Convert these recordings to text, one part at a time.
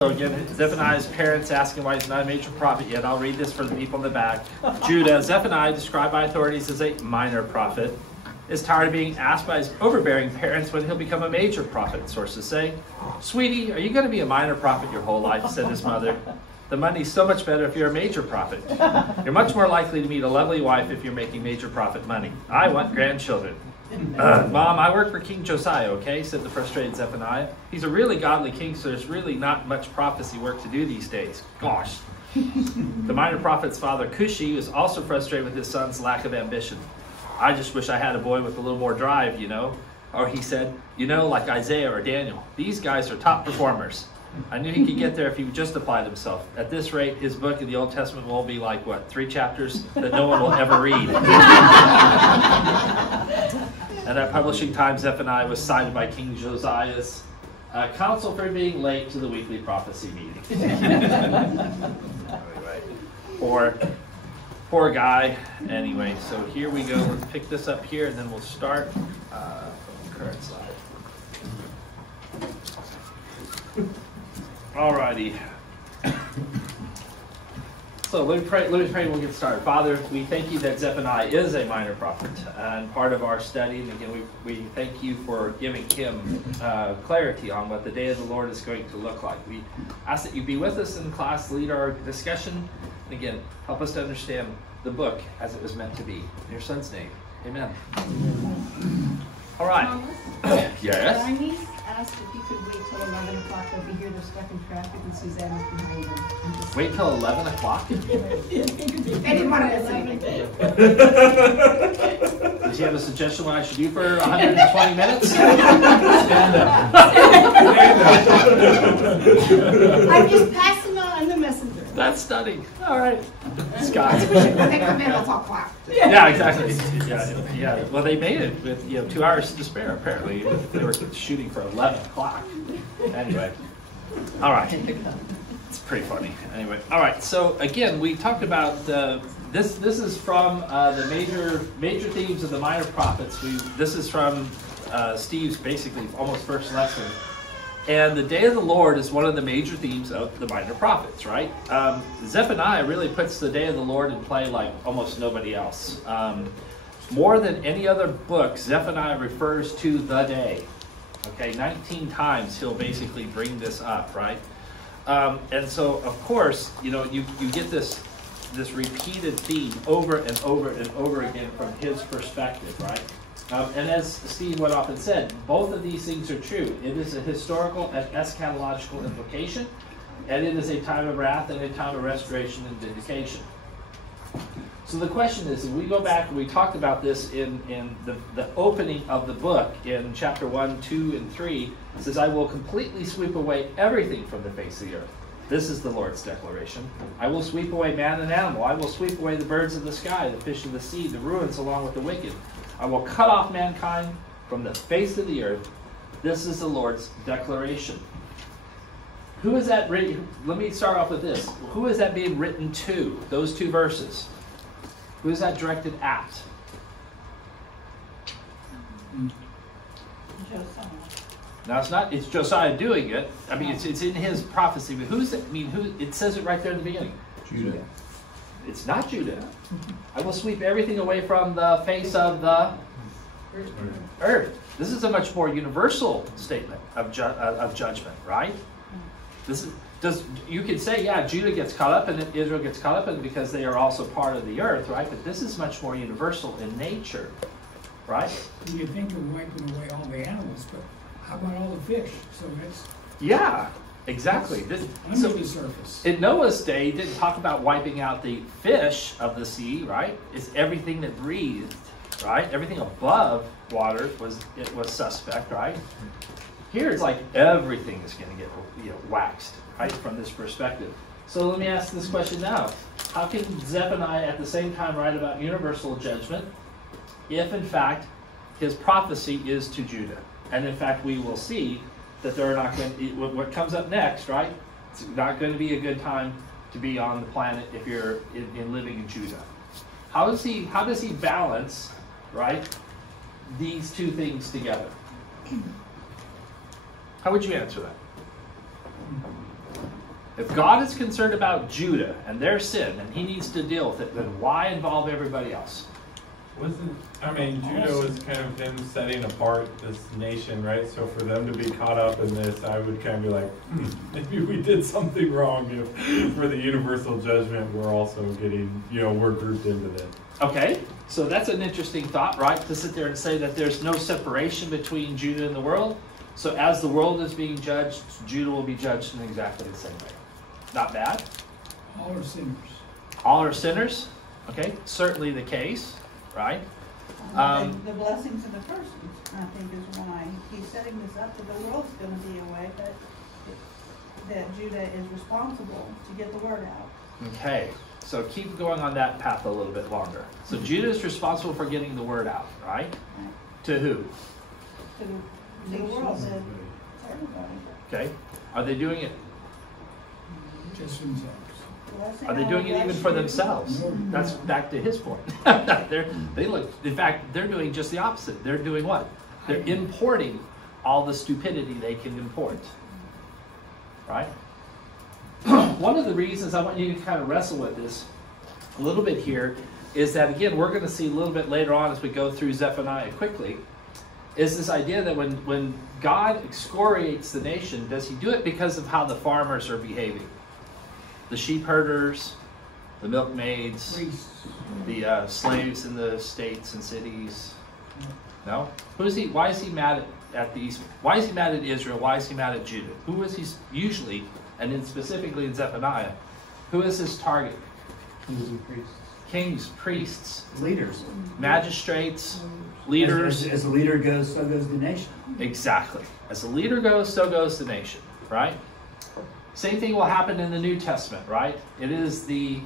So again, Zephaniah's parents asking why he's not a major prophet yet. I'll read this for the people in the back. Judah, Zephaniah, described by authorities as a minor prophet, is tired of being asked by his overbearing parents when he'll become a major prophet, sources say. Sweetie, are you going to be a minor prophet your whole life, said his mother. The money's so much better if you're a major prophet. You're much more likely to meet a lovely wife if you're making major prophet money. I want grandchildren. Mom, I work for King Josiah, okay, said the frustrated Zephaniah. He's a really godly king, so there's really not much prophecy work to do these days. Gosh. The minor prophet's father, Cushi, was also frustrated with his son's lack of ambition. I just wish I had a boy with a little more drive, you know. Or he said, you know, like Isaiah or Daniel. These guys are top performers. I knew he could get there if he would just applied himself. At this rate, his book in the Old Testament will be like, what, 3 chapters that no one will ever read. And at publishing time, Zephaniah was cited by King Josiah's counsel for being late to the weekly prophecy meeting. Anyway, poor guy. Anyway, so here we go. Let's pick this up here, and then we'll start from the current slide. Alrighty. So let me pray and we'll get started. Father, we thank you that Zephaniah is a minor prophet and part of our study. And again, we thank you for giving him clarity on what the day of the Lord is going to look like. We ask that you be with us in class, lead our discussion, and again, help us to understand the book as it was meant to be. In your son's name, amen. All right. Thomas, Yes? my niece asked if you could wait till 11 o'clock. They'll be here, they're stuck in traffic, and Suzanne is behind them. Wait till 11 o'clock? They didn't want to miss anything. Does he have a suggestion what I should do for 120 minutes? Stand up. I'm just passing on the messenger. That's stunning. All right. Scott. When they come in, they'll talk loud. Yeah, exactly. Yeah. Well, they made it with 2 hours to spare, apparently. They were shooting for 11 o'clock. Anyway. All right. It's pretty funny. Anyway. All right. So, again, we talked about this is from the major themes of the minor prophets. This is from Steve's basically almost first lesson. And the day of the Lord is one of the major themes of the minor prophets, right? Zephaniah really puts the day of the Lord in play like almost nobody else. More than any other book, Zephaniah refers to the day. Okay, 19 times he'll basically bring this up, right? And so, of course, you get this repeated theme over and over and over again from his perspective, right? And as Steve went off and said, both of these things are true. It is a historical and eschatological implication, and it is a time of wrath and a time of restoration and vindication. So the question is, if we go back, and we talked about this in the opening of the book in chapter 1, 2, and 3, it says, I will completely sweep away everything from the face of the earth. This is the Lord's declaration. I will sweep away man and animal. I will sweep away the birds of the sky, the fish of the sea, the ruins along with the wicked. I will cut off mankind from the face of the earth. This is the Lord's declaration. Who is that written? Let me start off with this. Who is that being written to? Those 2 verses. Who is that directed at? Josiah. Now it's Josiah doing it. I mean, it's in his prophecy. But who's it? I mean, it says it right there in the beginning. Judah. It's not Judah. I will sweep everything away from the face of the earth. This is a much more universal statement of judgment, right? You could say, yeah, Judah gets caught up and Israel gets caught up in because they are also part of the earth, right? But this is much more universal in nature, right? You think of wiping away all the animals, but how about all the fish? So that's exactly. under the surface. In Noah's day, he didn't talk about wiping out the fish of the sea, right? It's everything that breathed, right? Everything above water was suspect, right? Here it's like everything is going to get waxed, right, from this perspective. So let me ask this question now. How can Zephaniah at the same time write about universal judgment if, in fact, his prophecy is to Judah? And, in fact, we will see that they're not going to, what comes up next, right? It's not going to be a good time to be on the planet if you're living in Judah. How does he balance, right, these 2 things together? How would you answer that? If God is concerned about Judah and their sin, and he needs to deal with it, then why involve everybody else? Judah was kind of him setting apart this nation, right? So for them to be caught up in this, I would kind of be like, maybe we did something wrong if for the universal judgment we're also getting, we're grouped into this. Okay, so that's an interesting thought, right? To sit there and say that there's no separation between Judah and the world. So as the world is being judged, Judah will be judged in exactly the same way. Not bad. All are sinners. All are sinners. Okay, certainly the case, right? The blessings of the persons, I think, is why he's setting this up, that the world's going to be a way, but that Judah is responsible to get the word out. Okay, so keep going on that path a little bit longer. So Judah is responsible for getting the word out, right? Right. To who? To the world, to everybody. Okay, are they doing it? Just themselves. Are they doing it even for themselves? That's back to his point. In fact, they're doing just the opposite. They're doing what? They're importing all the stupidity they can import. Right? One of the reasons I want you to kind of wrestle with this a little bit here is that, again, we're going to see a little bit later on as we go through Zephaniah quickly, is this idea that when God excoriates the nation, does he do it because of how the farmers are behaving? The sheep herders, the milkmaids, the slaves in the states and cities. No? Why is he mad at the East? Why is he mad at Israel? Why is he mad at Judah? Who is he usually, and then specifically in Zephaniah, who is his target? Kings and priests. Kings, priests, Leaders. magistrates, leaders. As the leader goes, so goes the nation. Exactly. As the leader goes, so goes the nation, right? Same thing will happen in the New Testament, right? It is the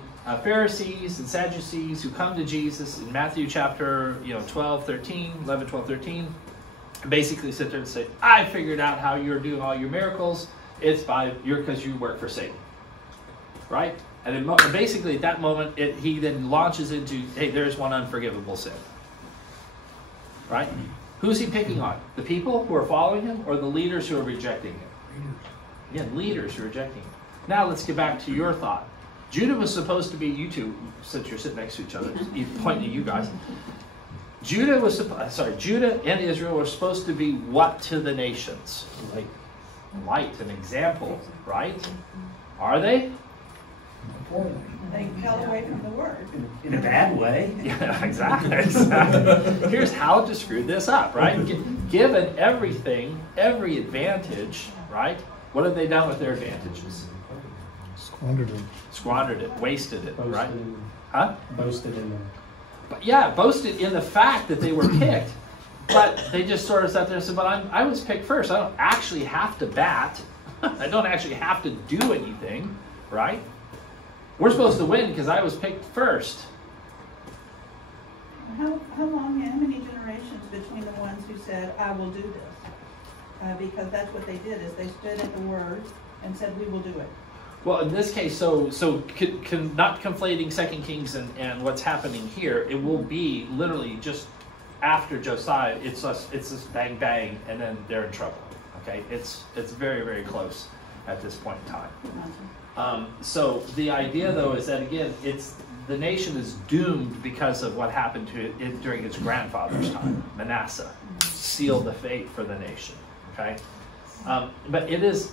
Pharisees and Sadducees who come to Jesus in Matthew chapter 11, 12, 13, and basically sit there and say, I figured out how you're doing all your miracles. It's because you work for Satan, right? And basically at that moment, he then launches into, hey, there's one unforgivable sin, right? Who's he picking on? The people who are following him or the leaders who are rejecting him? Again, leaders who are rejecting him. Now let's get back to your thought. Judah was supposed to be, you two, since you're sitting next to each other, pointing at you guys. Judah and Israel were supposed to be what to the nations? Like light, an example, right? Are they? They fell away from the word. In a bad way. Yeah, exactly. Here's how to screw this up, right? Given everything, every advantage, right? What have they done with their advantages? Squandered it, wasted it, right? Huh? Boasted in them. But yeah, boasted in the fact that they were picked, but they just sort of sat there and said, but I was picked first. I don't actually have to bat. I don't actually have to do anything, right? We're supposed to win because I was picked first. How many generations between the ones who said, I will do this? Because that's what they did, is they stood at the word and said, we will do it. Well, in this case, so not conflating 2 Kings and what's happening here, it will be literally just after Josiah, it's just bang, bang, and then they're in trouble. Okay? It's very, very close at this point in time. So the idea, though, is that, again, the nation is doomed because of what happened to it during its grandfather's time. Manasseh sealed the fate for the nation. Okay, but it is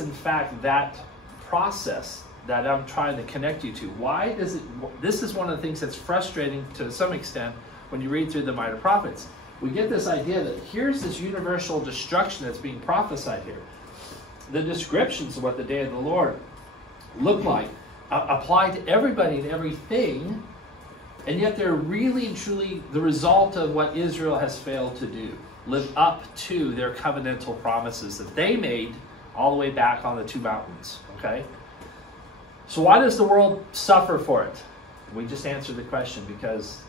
in fact that process that I'm trying to connect you to. Why does it? This is one of the things that's frustrating to some extent when you read through the minor prophets. We get this idea that here's this universal destruction that's being prophesied here. The descriptions of what the day of the Lord look like apply to everybody and everything, and yet they're really and truly the result of what Israel has failed to do. Live up to their covenantal promises that they made all the way back on the two mountains. Okay? So why does the world suffer for it? We just answered the question, because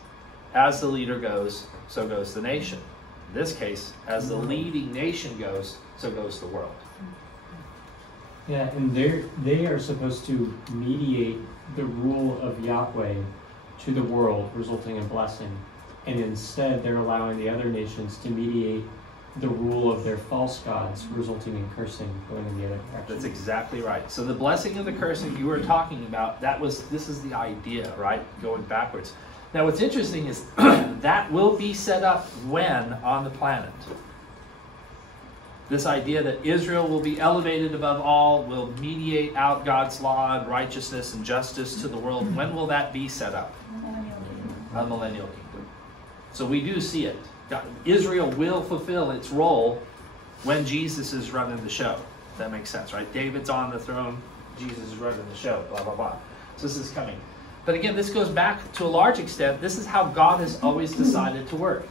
as the leader goes, so goes the nation. In this case, as the leading nation goes, so goes the world. Yeah, and they are supposed to mediate the rule of Yahweh to the world, resulting in blessing. And instead, they're allowing the other nations to mediate the rule of their false gods, resulting in cursing going in the other direction. That's exactly right. So the blessing and the cursing you were talking about, this is the idea, right? Going backwards. Now what's interesting is that will be set up when on the planet? This idea that Israel will be elevated above all, will mediate out God's law and righteousness and justice to the world. When will that be set up? The millennial kingdom. So we do see it. Israel will fulfill its role when Jesus is running the show. That makes sense, right? David's on the throne, Jesus is running the show, blah, blah, blah. So this is coming. But again, this goes back to a large extent. This is how God has always decided to work.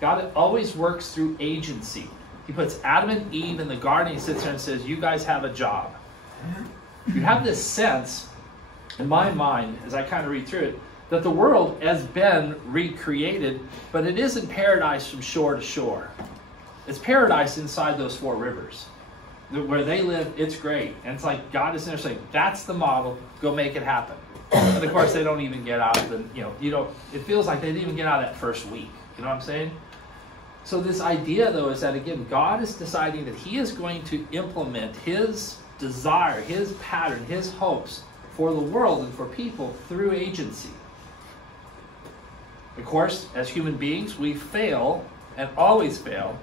God always works through agency. He puts Adam and Eve in the garden. He sits there and says, you guys have a job. You have this sense, in my mind, as I kind of read through it, that the world has been recreated, but it isn't paradise from shore to shore. It's paradise inside those 4 rivers. Where they live, it's great. And it's like God is there saying, that's the model, go make it happen. And of course, they don't even get out of the, it feels like they didn't even get out that first week. You know what I'm saying? So this idea, though, is that, again, God is deciding that he is going to implement his desire, his pattern, his hopes for the world and for people through agency. Of course, as human beings, we fail and always fail.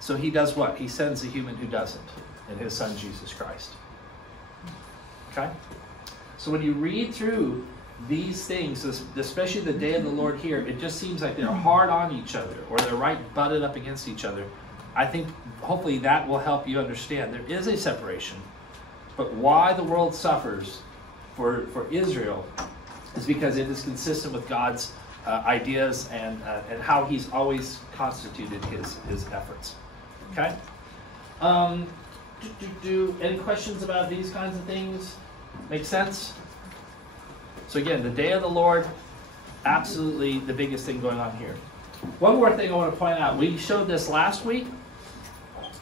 So he does what? He sends a human who doesn't, in his son, Jesus Christ. Okay? So when you read through these things, especially the day of the Lord here, it just seems like they're hard on each other, or they're right butted up against each other. I think hopefully that will help you understand there is a separation, but why the world suffers for Israel is because it is consistent with God's ideas and how he's always constituted his efforts. Okay? Any questions about these kinds of things? Make sense? So again, the day of the Lord, absolutely the biggest thing going on here. One more thing I want to point out. We showed this last week.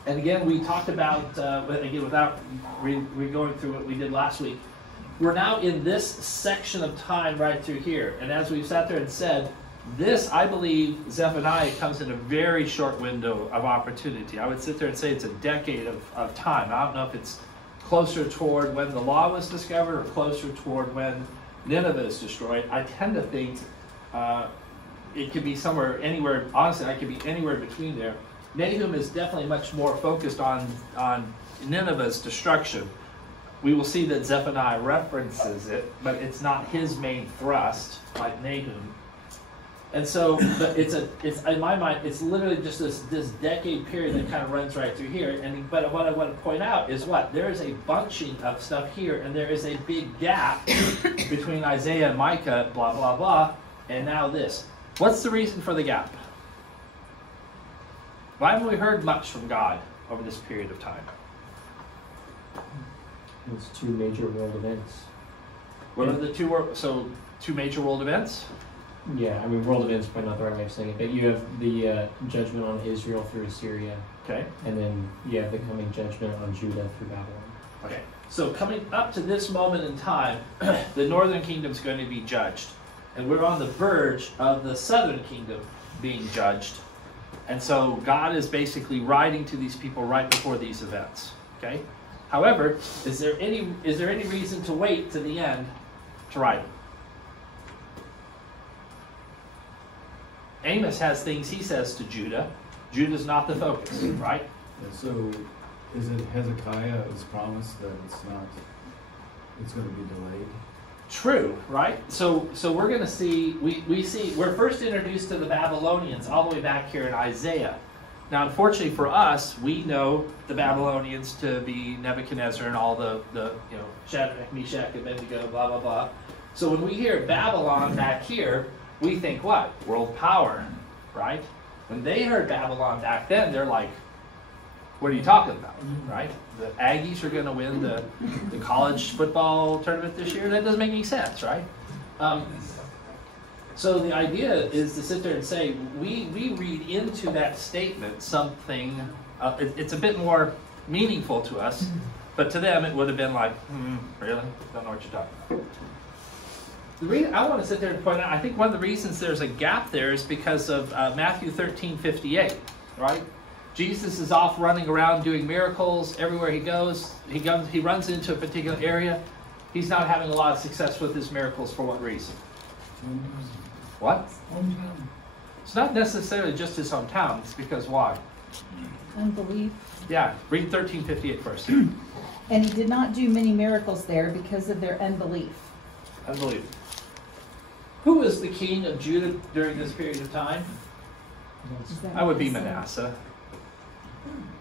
And again, we talked about, again, without going through what we did last week. We're now in this section of time right through here. And as we've sat there and said, this, I believe, Zephaniah comes in a very short window of opportunity. I would sit there and say it's a decade of time. I don't know if it's closer toward when the law was discovered or closer toward when Nineveh is destroyed. I tend to think it could be anywhere, honestly, I could be anywhere between there. Nahum is definitely much more focused on Nineveh's destruction. We will see that Zephaniah references it, but it's not his main thrust like Nahum. And so, but it's in my mind, it's literally just this decade period that kind of runs right through here. But what I want to point out is what? There is a bunching of stuff here, and there is a big gap between Isaiah and Micah, blah, blah, blah, and now this. What's the reason for the gap? Why haven't we heard much from God over this period of time? It's 2 major world events. What are the two major world events? Yeah, I mean, world events is probably not the right way of saying it, but you have the judgment on Israel through Assyria. Okay. And then you have the coming judgment on Judah through Babylon. Okay. So coming up to this moment in time, the northern kingdom is going to be judged. And we're on the verge of the southern kingdom being judged. And so God is basically writing to these people right before these events. Okay? However, is there any reason to wait to the end to write them? Amos has things he says to Judah. Judah's not the focus, right? Yeah, so is it Hezekiah's promise that it's going to be delayed? True, right? So we're going to see, we're first introduced to the Babylonians all the way back here in Isaiah. Now, unfortunately for us, we know the Babylonians to be Nebuchadnezzar and all the Shadrach, Meshach, Abednego, blah, blah, blah. So when we hear Babylon back here, we think what? World power, right? When they heard Babylon back then, they're like, what are you talking about, right? The Aggies are going to win the college football tournament this year? That doesn't make any sense, right? So the idea is to sit there and say, we read into that statement something, it's a bit more meaningful to us, but to them it would have been like, really? Don't know what you're talking about. The reason I want to sit there and point out, I think one of the reasons there's a gap there is because of Matthew 13:58, right? Jesus is off running around doing miracles everywhere he goes. He runs into a particular area. He's not having a lot of success with his miracles. For what reason? What? Hometown. It's not necessarily just his hometown. It's because why? Unbelief. Yeah, read 13:58 first. And he did not do many miracles there because of their unbelief. Unbelief. Who was the king of Judah during this period of time? Is that That would what be it said? Manasseh.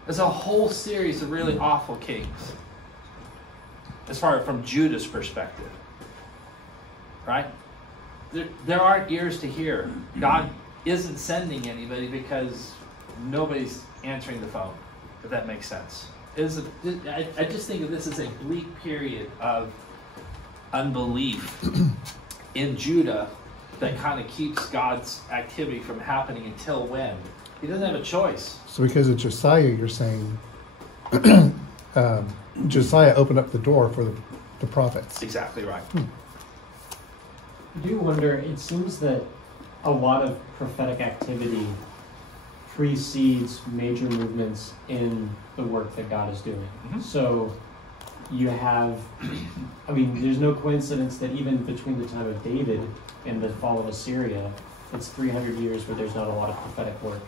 There's a whole series of really awful kings, as far from Judah's perspective. Right? There aren't ears to hear. God isn't sending anybody because nobody's answering the phone, if that makes sense. I just think of this as a bleak period of unbelief in Judah that kind of keeps God's activity from happening until when? He doesn't have a choice. So because of Josiah, you're saying Josiah opened up the door for the prophets. Exactly right. I do wonder, it seems that a lot of prophetic activity precedes major movements in the work that God is doing. Mhm. So you have, I mean, there's no coincidence that even between the time of David and the fall of Assyria, it's 300 years where there's not a lot of prophetic work.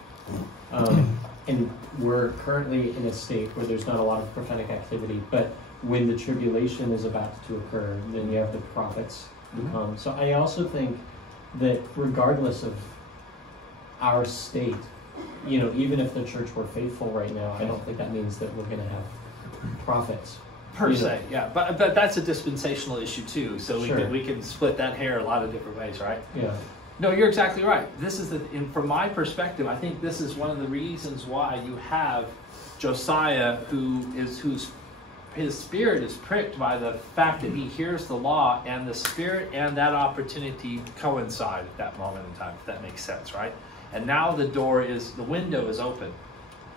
And we're currently in a state where there's not a lot of prophetic activity, but when the tribulation is about to occur, then you have the prophets who come. So I also think that regardless of our state, you know, even if the church were faithful right now, I don't think that means that we're going to have prophets. Per You know. se, yeah. But that's a dispensational issue too. So Sure. we can split that hair a lot of different ways, right? Yeah. No, you're exactly right. This is from my perspective, I think this is one of the reasons why you have Josiah, whose his spirit is pricked by the fact that he hears the law, and the spirit and that opportunity coincide at that moment in time, if that makes sense, right? And now the window is open.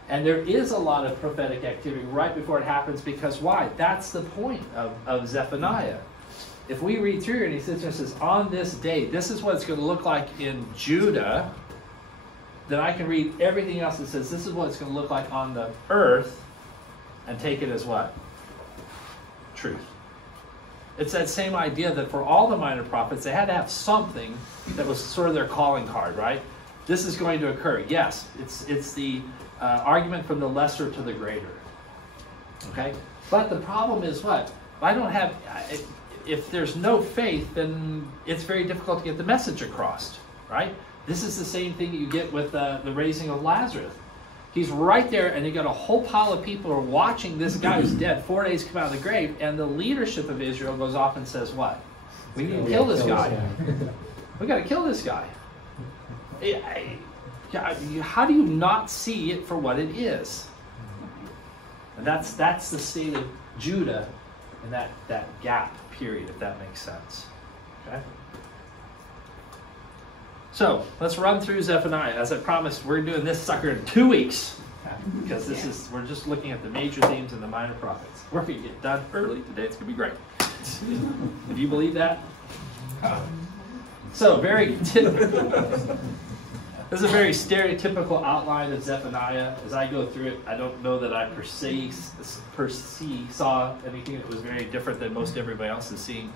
And there is a lot of prophetic activity right before it happens, because why? That's the point of Zephaniah. If we read through here and he sits there and says, on this day, this is what it's going to look like in Judah, then I can read everything else that says this is what it's going to look like on the earth and take it as what? Truth. It's that same idea that for all the minor prophets, they had to have something that was sort of their calling card, right? This is going to occur. Yes, it's the argument from the lesser to the greater. Okay? But the problem is what? If there's no faith, then it's very difficult to get the message across, right? This is the same thing that you get with the raising of Lazarus. He's right there, and you got a whole pile of people who are watching this guy who's dead 4 days come out of the grave, and the leadership of Israel goes off and says what? We need to kill this guy. We got to kill this guy. How do you not see it for what it is? And that's the state of Judah in that gap period, if that makes sense. Okay? So let's run through Zephaniah. As I promised, we're doing this sucker in 2 weeks, because we're just looking at the major themes and the minor prophets. We're going to get done early today. It's going to be great. If you believe that. So this is a very stereotypical outline of Zephaniah. As I go through it, I don't know that I per se saw anything that was very different than most everybody else is seeing.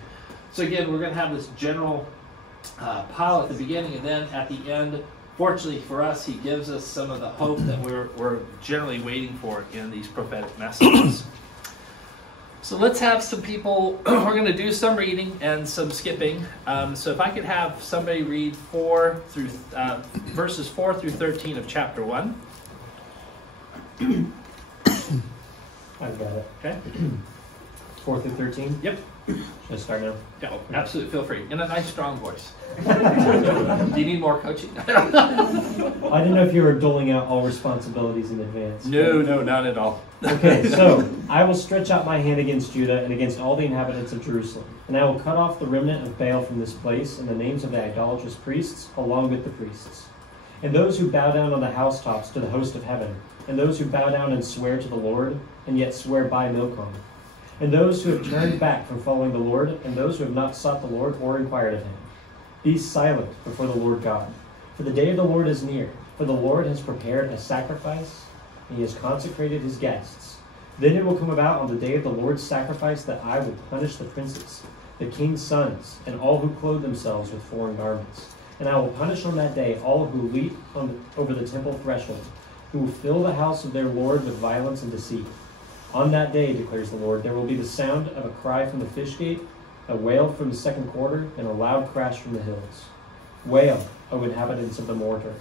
So again, we're going to have this general pile at the beginning, and then at the end, fortunately for us, he gives us some of the hope that we're generally waiting for in these prophetic messages. So let's have some people, we're going to do some reading and some skipping. So if I could have somebody read verses 4 through 13 of chapter 1. I've got it. Okay? 4 through 13? Yep. Should I start now? Yeah, absolutely. Feel free. In a nice, strong voice. Do you need more coaching? I didn't know if you were doling out all responsibilities in advance. No, not at all. Okay, so I will stretch out my hand against Judah and against all the inhabitants of Jerusalem, and I will cut off the remnant of Baal from this place, and the names of the idolatrous priests, along with the priests, and those who bow down on the housetops to the host of heaven, and those who bow down and swear to the Lord, and yet swear by Milcom, and those who have turned back from following the Lord, and those who have not sought the Lord or inquired of him. Be silent before the Lord God, for the day of the Lord is near, for the Lord has prepared a sacrifice, and he has consecrated his guests. Then it will come about on the day of the Lord's sacrifice that I will punish the princes, the king's sons, and all who clothe themselves with foreign garments. And I will punish on that day all who leap over the temple threshold, who will fill the house of their Lord with violence and deceit. On that day, declares the Lord, there will be the sound of a cry from the fish gate, a wail from the second quarter, and a loud crash from the hills. Wail, O inhabitants of the mortar,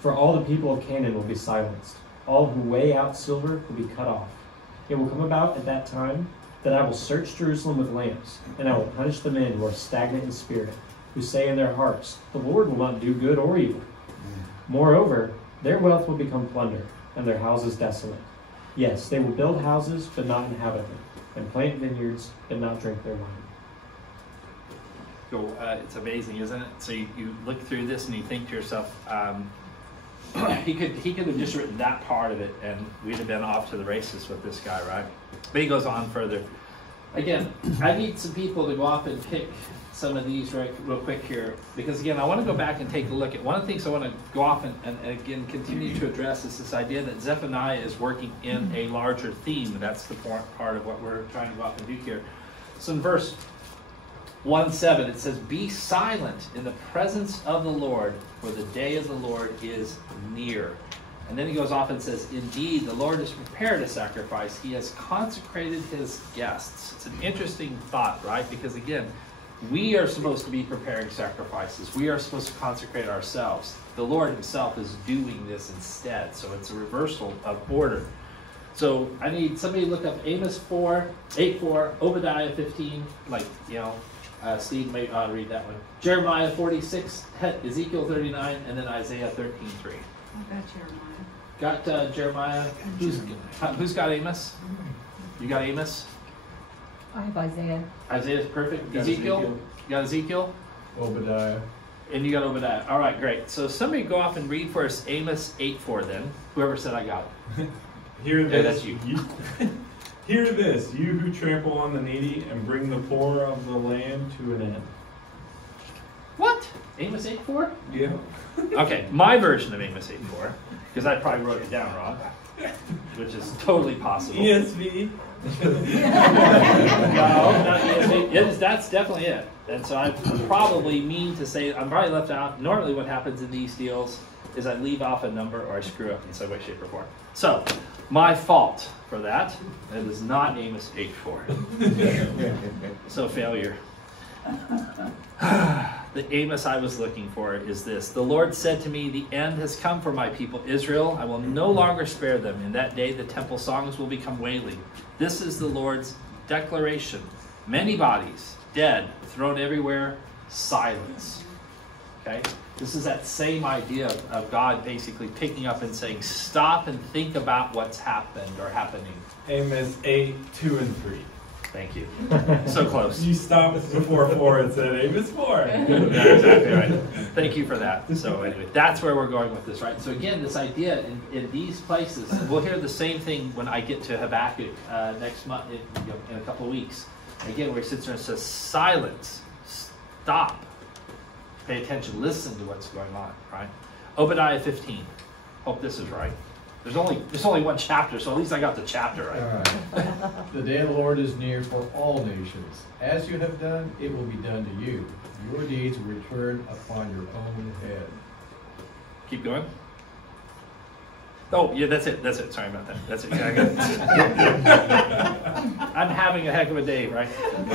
for all the people of Canaan will be silenced. All who weigh out silver will be cut off. It will come about at that time that I will search Jerusalem with lamps, and I will punish the men who are stagnant in spirit, who say in their hearts, the Lord will not do good or evil. Moreover, their wealth will become plunder, and their houses desolate. Yes, they will build houses, but not inhabit them, and plant vineyards, but not drink their wine. So, it's amazing, isn't it? So you look through this and you think to yourself, he could have just written that part of it, and we'd have been off to the races with this guy, right? But he goes on further. Again, I need some people to go off and pick some of these real quick here, because again, I want to go back and take a look at one of the things I want to go off and again continue to address is this idea that Zephaniah is working in a larger theme. That's the part of what we're trying to go off and do here. So in verse 1:7, it says, "Be silent in the presence of the Lord, for the day of the Lord is near." And then he goes off and says, "Indeed, the Lord has prepared a sacrifice. He has consecrated his guests." It's an interesting thought, right? Because again, we are supposed to be preparing sacrifices. We are supposed to consecrate ourselves. The Lord himself is doing this instead. So it's a reversal of order. So I need somebody to look up Amos 8:4, Obadiah 15, Steve may read that one. Jeremiah 46, Ezekiel 39, and then Isaiah 13:3. I got Jeremiah. Got Jeremiah. Who's got Amos? You got Amos? I have Isaiah. Isaiah's perfect. Got Ezekiel? Ezekiel. You got Ezekiel? Obadiah. And you got Obadiah. All right, great. So somebody go off and read for us Amos 8:4 then. Whoever said I got it. Hear this. Yeah, that's you. Hear this, you who trample on the needy and bring the poor of the land to an end. What? Amos 8:4? Yeah. Okay, my version of Amos 8:4, because I probably wrote it down wrong, which is totally possible. ESV. No, not ESV. That's definitely it. And so I probably mean to say, I'm probably left out. Normally what happens in these deals is I leave off a number or I screw up in some way, shape, or form. So, my fault for that. It is not Amos 8:4. So, failure. The Amos I was looking for is this. "The Lord said to me, the end has come for my people Israel. I will no longer spare them. In that day the temple songs will become wailing. This is the Lord's declaration. Many bodies, dead, thrown everywhere, silence." Okay? This is that same idea of God basically picking up and saying, stop and think about what's happened or happening. Amos 8:2 and 3. Thank you. So close. You stopped before 4 and said Amos 4. Yeah, exactly right. Thank you for that. So anyway, that's where we're going with this, right? So again, this idea in these places, we'll hear the same thing when I get to Habakkuk next month, in a couple of weeks. Again, where he sits there and says, silence, stop, pay attention, listen to what's going on, right? Obadiah 15. Hope this is right. There's only one chapter, so at least I got the chapter right. All right. The day of the Lord is near for all nations. As you have done, it will be done to you. Your deeds will return upon your own head. Keep going. Oh, yeah, that's it. That's it. Sorry about that. That's it. Yeah, I got it. I'm having a heck of a day, right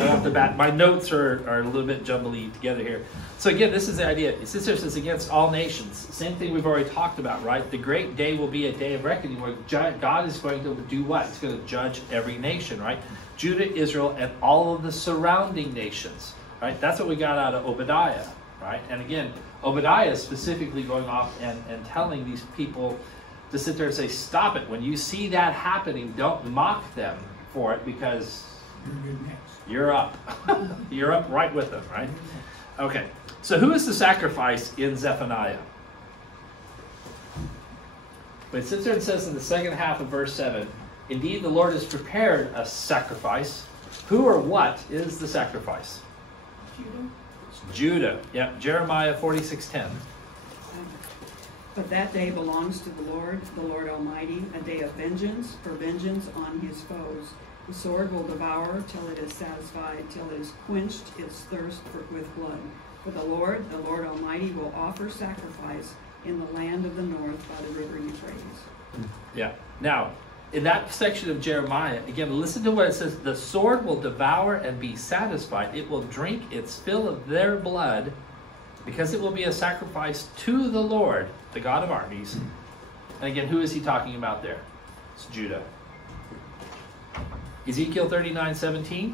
off the bat. My notes are a little bit jumbly together here. So again, this is the idea. It says against all nations. Same thing we've already talked about, right? The great day will be a day of reckoning where God is going to do what? He's going to judge every nation, right? Judah, Israel, and all of the surrounding nations, right? That's what we got out of Obadiah, right? And again, Obadiah is specifically going off and telling these people to sit there and say, stop it. When you see that happening, don't mock them for it, because you're up. You're up right with them, right? Okay, so who is the sacrifice in Zephaniah? But it sits there and says in the second half of verse 7, indeed the Lord has prepared a sacrifice. Who or what is the sacrifice? Judah. Judah. Yeah, Jeremiah 46:10. But that day belongs to the Lord Almighty, a day of vengeance, for vengeance on his foes. The sword will devour till it is satisfied, till it has quenched its thirst with blood. For the Lord Almighty, will offer sacrifice in the land of the north by the river Euphrates. Yeah. Now, in that section of Jeremiah, again, listen to what it says. The sword will devour and be satisfied. It will drink its fill of their blood, because it will be a sacrifice to the Lord, the God of armies. And again, who is he talking about there? It's Judah. Ezekiel 39:17.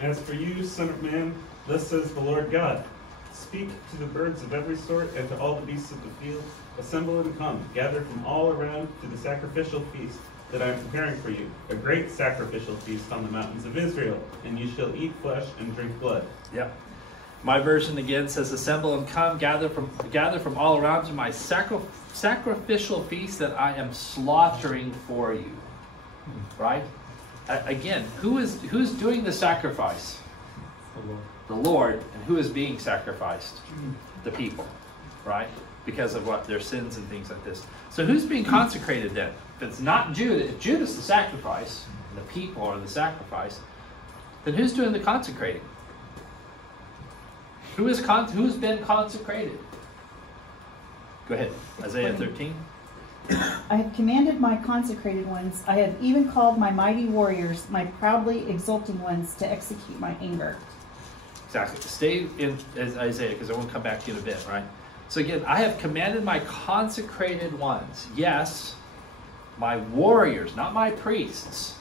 As for you, son of man, thus says the Lord God, speak to the birds of every sort and to all the beasts of the field. Assemble and come, gather from all around to the sacrificial feast that I am preparing for you, a great sacrificial feast on the mountains of Israel, and you shall eat flesh and drink blood. Yep. My version again says, assemble and come, gather from all around to my sacrificial feast that I am slaughtering for you. Right? Again, who's doing the sacrifice? The Lord. And who is being sacrificed? The people. Right? Because of what? Their sins and things like this. So who's being consecrated then? If it's not Judah, if Judah's the sacrifice, the people are the sacrifice, then who's doing the consecrating? Who's been consecrated? Go ahead. Isaiah 13. I have commanded my consecrated ones. I have even called my mighty warriors, my proudly exulting ones, to execute my anger. Exactly. Stay in Isaiah, because I want to come back to you in a bit, right? So again, I have commanded my consecrated ones. Yes, my warriors, not my priests.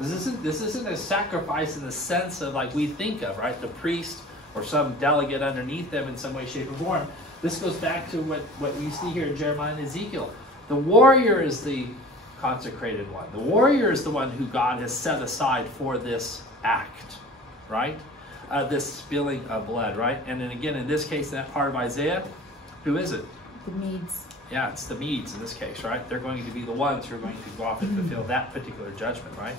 This isn't a sacrifice in the sense of like we think of, right? The priest or some delegate underneath them in some way, shape, or form. This goes back to what we see here in Jeremiah and Ezekiel. The warrior is the consecrated one. The warrior is the one who God has set aside for this act, right? This spilling of blood, right? And then again, in this case, in that part of Isaiah, who is it? The Medes. Yeah, it's the Medes in this case, right? They're going to be the ones who are going to go off and fulfill that particular judgment, right?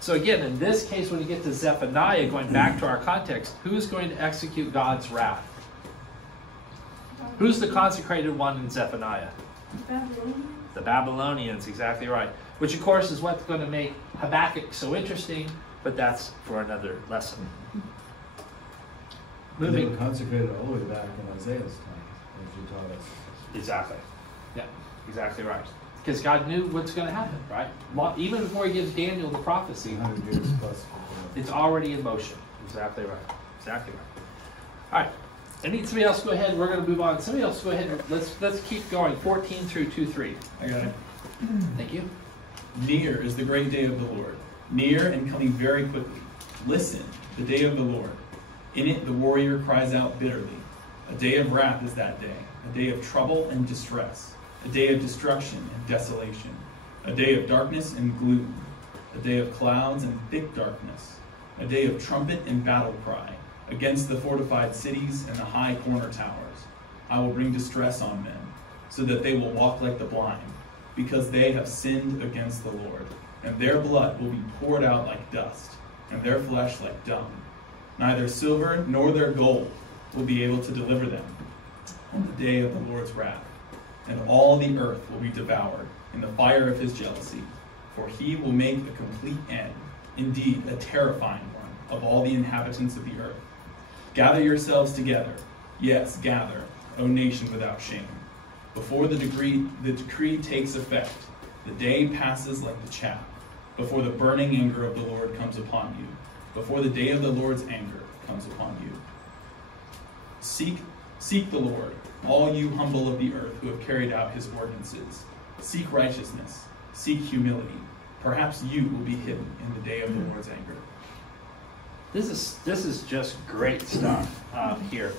So again, in this case, when you get to Zephaniah, going back to our context, who's going to execute God's wrath? Who's the consecrated one in Zephaniah? The Babylonians, exactly right. Which, of course, is what's going to make Habakkuk so interesting, but that's for another lesson. They were consecrated all the way back in Isaiah's time, as you taught us. Exactly. Yeah, exactly right. Because God knew what's going to happen, right? Even before he gives Daniel the prophecy, 100 years plus. It's already in motion. Exactly right. Exactly right. All right. I need somebody else to go ahead. We're going to move on. Somebody else go ahead. Let's keep going. 14 through 2:3. I got it. Thank you. Near is the great day of the Lord, near and coming very quickly. Listen, the day of the Lord. In it the warrior cries out bitterly. A day of wrath is that day, a day of trouble and distress, a day of destruction and desolation, a day of darkness and gloom, a day of clouds and thick darkness, a day of trumpet and battle cry, against the fortified cities and the high corner towers. I will bring distress on men, so that they will walk like the blind, because they have sinned against the Lord, and their blood will be poured out like dust, and their flesh like dung. Neither silver nor their gold will be able to deliver them on the day of the Lord's wrath, and all the earth will be devoured in the fire of his jealousy, for he will make a complete end, indeed a terrifying one, of all the inhabitants of the earth. Gather yourselves together, yes, gather, O nation without shame. Before the decree takes effect, the day passes like the chaff, before the burning anger of the Lord comes upon you, before the day of the Lord's anger comes upon you. Seek the Lord, all you humble of the earth who have carried out his ordinances. Seek righteousness, seek humility. Perhaps you will be hidden in the day of the Lord's anger. This is just great stuff here.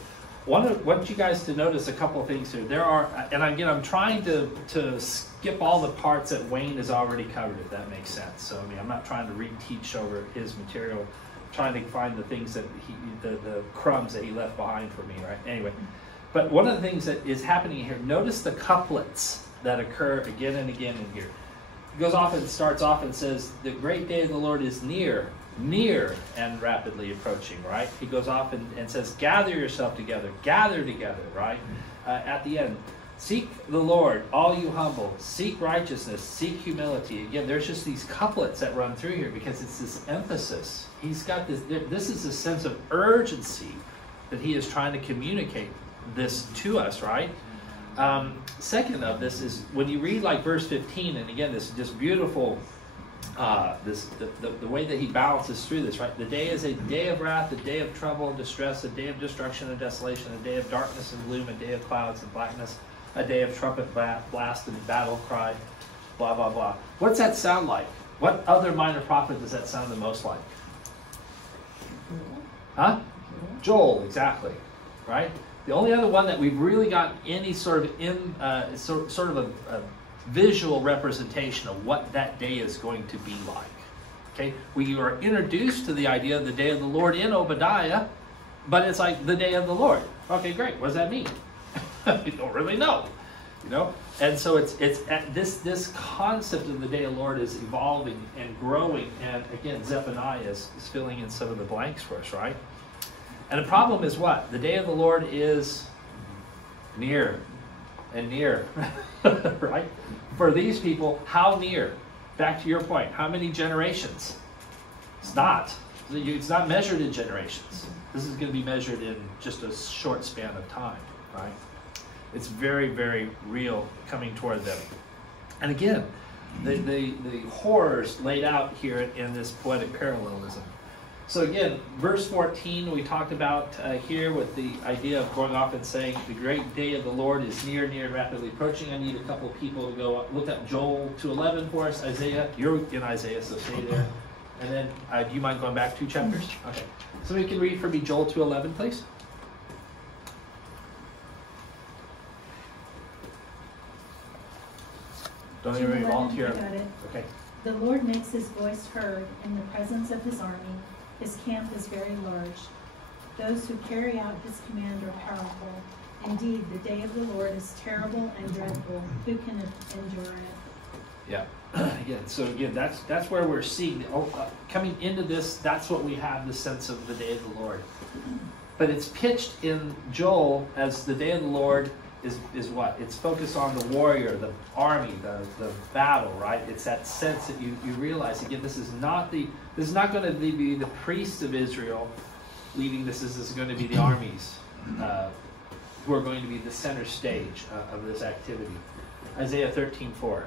Want you guys to notice a couple of things here. There are, and again, I'm trying to skip all the parts that Wayne has already covered, if that makes sense. So I mean, I'm not trying to reteach over his material. I'm trying to find the things that the crumbs that he left behind for me, right? Anyway, but one of the things that is happening here, notice the couplets that occur again and again in here. It goes off and starts off and says, the great day of the Lord is near. near and rapidly approaching, right? He goes off and says, gather yourself together, right? At the end, seek the Lord, all you humble, seek righteousness, seek humility. Again, there's just these couplets that run through here because it's this emphasis. He's got this is a sense of urgency that he is trying to communicate this to us, right? Second of this is when you read like verse 15, and again, this just beautiful, the way that he balances through this, right? The day is a day of wrath, a day of trouble and distress, a day of destruction and desolation, a day of darkness and gloom, a day of clouds and blackness, a day of trumpet blast and battle cry, blah, blah, blah. What's that sound like? What other minor prophet does that sound the most like? Huh? Joel, exactly, right? The only other one that we've really got any sort of sort of a visual representation of what that day is going to be like. Okay, we are introduced to the idea of the day of the Lord in Obadiah, but it's like the day of the Lord. Okay, great. What does that mean? You don't really know, you know. And so it's this concept of the day of the Lord is evolving and growing. And again, Zephaniah is filling in some of the blanks for us, right? And the problem is what? The day of the Lord is near and near, right? For these people, how near? Back to your point, how many generations? It's not. It's not measured in generations. This is going to be measured in just a short span of time, right? It's very, very real coming toward them. And again, the horrors laid out here in this poetic parallelism. So again, verse 14 we talked about here with the idea of going off and saying the great day of the Lord is near, near, and rapidly approaching. I need a couple of people to go look up Joel 2:11 for us. Isaiah, you're in Isaiah, so stay there. And then, do you mind going back 2 chapters? Okay. Somebody can read for me Joel 2:11, please. Don't anybody volunteer? Got it. Okay. The Lord makes his voice heard in the presence of his army. His camp is very large. Those who carry out his command are powerful. Indeed, the day of the Lord is terrible and dreadful. Who can endure it? Yeah. Again, so again, that's where we're seeing coming into this. That's what we have the sense of the day of the Lord. But it's pitched in Joel as the day of the Lord is what? It's focused on the warrior, the army, the battle, right? It's that sense that you realize, again, this is not going to be the priests of Israel leading this. This is going to be the armies who are going to be the center stage of this activity. Isaiah 13:4.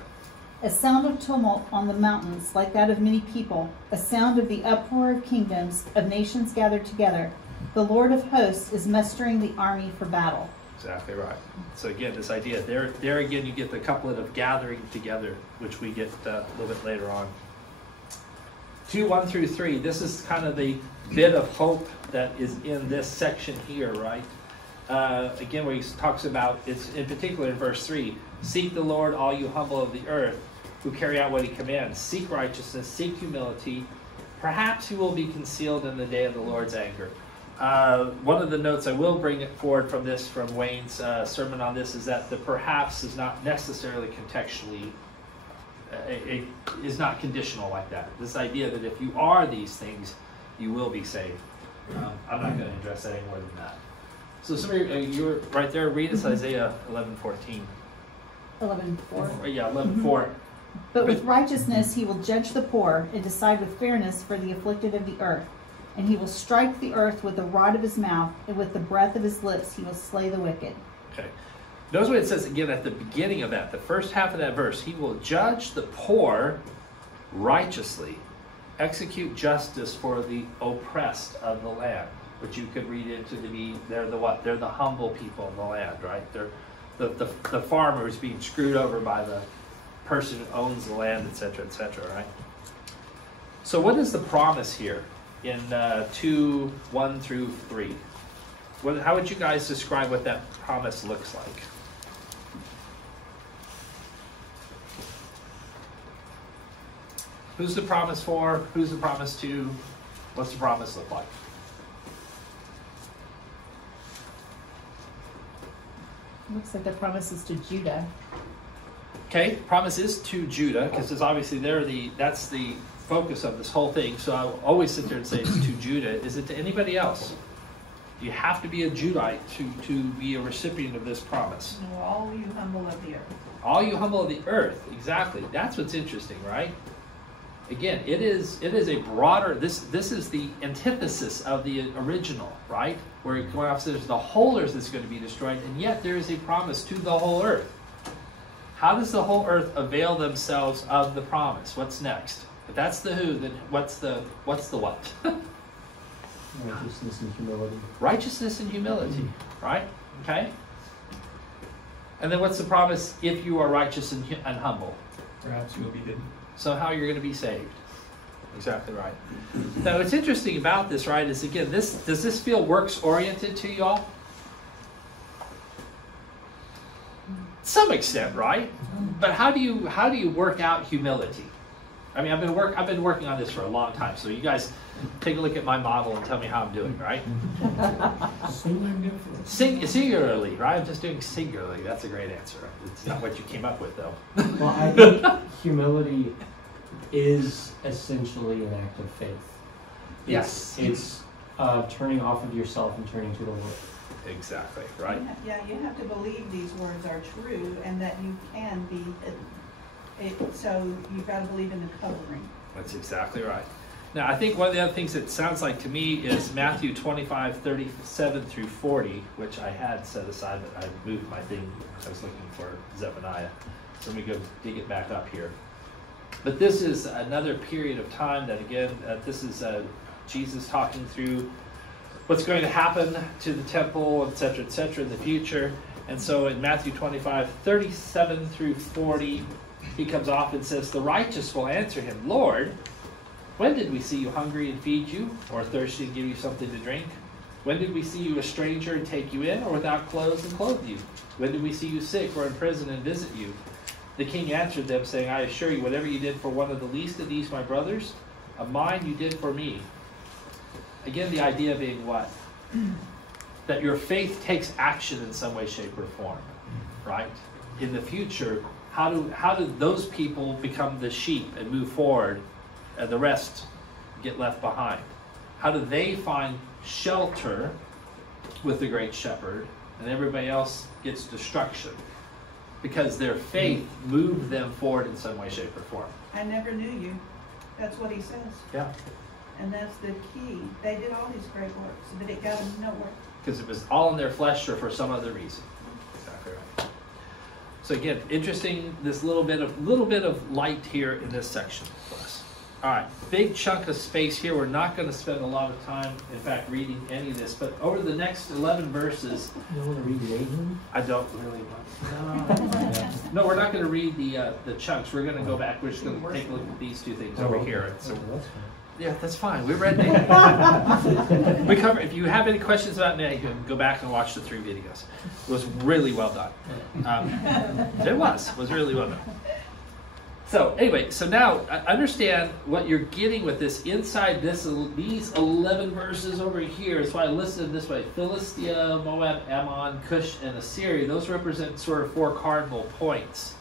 A sound of tumult on the mountains, like that of many people, a sound of the uproar of kingdoms, of nations gathered together. The Lord of hosts is mustering the army for battle. Exactly right. So again, this idea, there again you get the couplet of gathering together, which we get a little bit later on. 2:1-3, this is kind of the bit of hope that is in this section here, right? Again, where he talks about, it's in particular in verse 3, seek the Lord, all you humble of the earth, who carry out what he commands. Seek righteousness, seek humility. Perhaps you will be concealed in the day of the Lord's anger. One of the notes I will bring it forward from Wayne's sermon on this is that the perhaps is not necessarily contextually, is not conditional like that. This idea that if you are these things, you will be saved. I'm not going to address that any more than that. So somebody, you're right there, read us Isaiah 11:14. 11:4. Yeah, 11:4. But with righteousness he will judge the poor and decide with fairness for the afflicted of the earth. And he will strike the earth with the rod of his mouth, and with the breath of his lips he will slay the wicked. Okay. Notice what it says again at the beginning of that, the first half of that verse. He will judge the poor righteously, execute justice for the oppressed of the land. Which you could read into to be, they're the what? They're the humble people in the land, right? They're the farmer who's being screwed over by the person who owns the land, etc., right? So what is the promise here in 2:1-3? How would you guys describe what that promise looks like? Who's the promise for? Who's the promise to? What's the promise look like? Looks like the promise is to Judah. Okay, promise is to Judah, because it's obviously that's the focus of this whole thing. So I always sit there and say it's to Judah. Is it to anybody else? You have to be a Judite to be a recipient of this promise. No, all you humble of the earth. All you humble of the earth, exactly. That's what's interesting, right? Again, it is a broader. This is the antithesis of the original, right? Where going off says the whole earth is going to be destroyed, and yet there is a promise to the whole earth. How does the whole earth avail themselves of the promise? What's next? If that's the who, then what's the what? Righteousness and humility. Righteousness and humility, right? Okay. And then what's the promise if you are righteous and humble? Perhaps you will be hidden. So how you're going to be saved. Exactly right. Now what's interesting about this, right, is again, does this feel works oriented to you all? Some extent, right? But how do you work out humility? I mean, I've been working on this for a long time. So you guys take a look at my model and tell me how I'm doing, right? Singularly, right? I'm just doing singularly. That's a great answer. It's not what you came up with, though. Well, I think humility is essentially an act of faith. It's turning off of yourself and turning to the Lord. Exactly, right? Yeah, you have to believe these words are true and that you can be hidden. So you've got to believe in the covering. That's exactly right. Now, I think one of the other things it sounds like to me is Matthew 25:37 through 40, which I had set aside, but I moved my thing. I was looking for Zephaniah. So let me go dig it back up here. But this is another period of time that, again, this is Jesus talking through what's going to happen to the temple, etc., in the future. And so in Matthew 25:37 through 40, he comes off and says, "The righteous will answer him, Lord, when did we see you hungry and feed you, or thirsty and give you something to drink? When did we see you a stranger and take you in, or without clothes and clothe you? When did we see you sick or in prison and visit you?" The king answered them, saying, "I assure you, whatever you did for one of the least of these my brothers, of mine you did for me." Again, the idea being what? That your faith takes action in some way, shape, or form, right? In the future, how do those people become the sheep and move forward, and the rest get left behind? How do they find shelter with the great shepherd, and everybody else gets destruction? Because their faith moved them forward in some way, shape, or form. I never knew you. That's what he says. Yeah. And that's the key. They did all these great works, but it got them nowhere. Because it was all in their flesh or for some other reason. Exactly right. So again, interesting, this little bit of light here in this section for us. All right, big chunk of space here. We're not going to spend a lot of time, in fact, reading any of this. But over the next 11 verses, You don't want to read Nahum? I don't really want. No, we're not going to read the chunks. We're going to go back. We're just going to take a look at these two things over here. So, yeah, that's fine. We read Nahum. We cover. If you have any questions about Nahum, go back and watch the 3 videos. It was really well done. It was really well done. So anyway, so now understand what you're getting with this inside these 11 verses over here. That's why I listed it this way: Philistia, Moab, Ammon, Cush, and Assyria. Those represent sort of 4 cardinal points.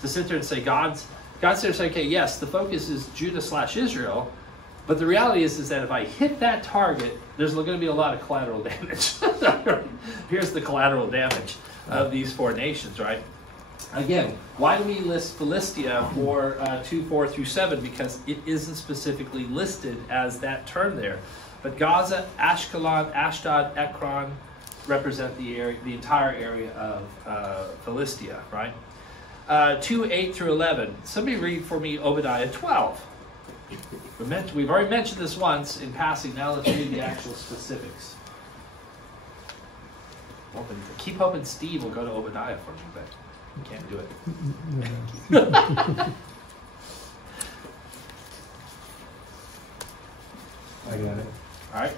To sit there and say God's there saying, okay, yes, the focus is Judah/Israel, but the reality is that if I hit that target, there's going to be a lot of collateral damage. Here's the collateral damage of these 4 nations, right? Again, why do we list Philistia for 2:4 through 7? Because it isn't specifically listed as that term there. But Gaza, Ashkelon, Ashdod, Ekron represent the entire area of Philistia, right? 2:8 through 11. Somebody read for me Obadiah 12. We've already mentioned this once in passing. Now let's read the actual specifics. Keep hoping Steve will go to Obadiah for me, but he can't do it. I got it. All right.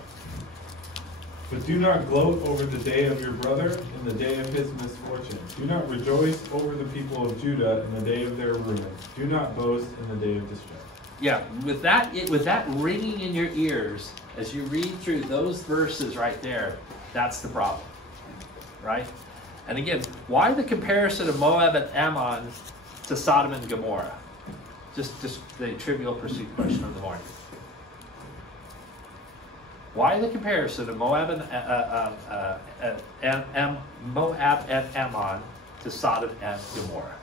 But do not gloat over the day of your brother in the day of his misfortune. Do not rejoice over the people of Judah in the day of their ruin. Do not boast in the day of distress. Yeah, with that ringing in your ears as you read through those verses right there, that's the problem, right? And again, why the comparison of Moab and Ammon to Sodom and Gomorrah? Just the trivial pursuit question of the morning. Why the comparison of Moab and Ammon to Sodom and Gomorrah?